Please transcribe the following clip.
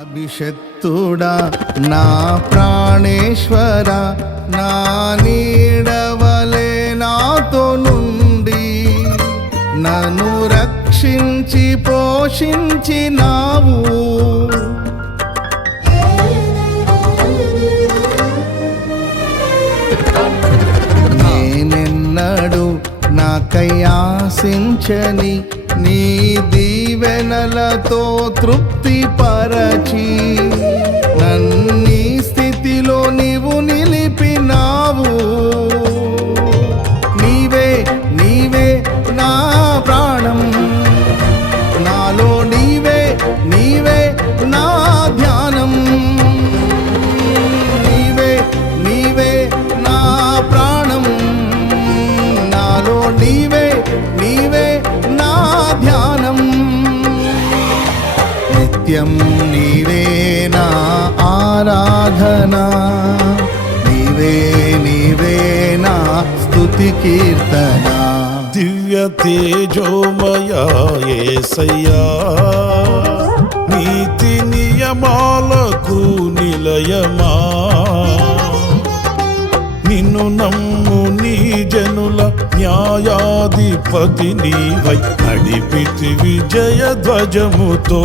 అభిషత్తుడా నా ప్రాణేశ్వర నా నీడవలే నాతో నుండి. నన్ను రక్షించి పోషించినావు నేనెన్నడు నాకై ఆశించని నీ దీవెనలతో తృప్తి పరచ నిత్యం నీవేనా ఆరాధన. నీవే నీవేనా స్తుతి కీర్తన. దివ్య తేజోమయ యేసయ్యా నీతి నియమాలకు నిలయమా. నిన్ను నమ్ము నీ జనుల న్యాయాధిపతి నీవై నడిపితి విజయ ధ్వజముతో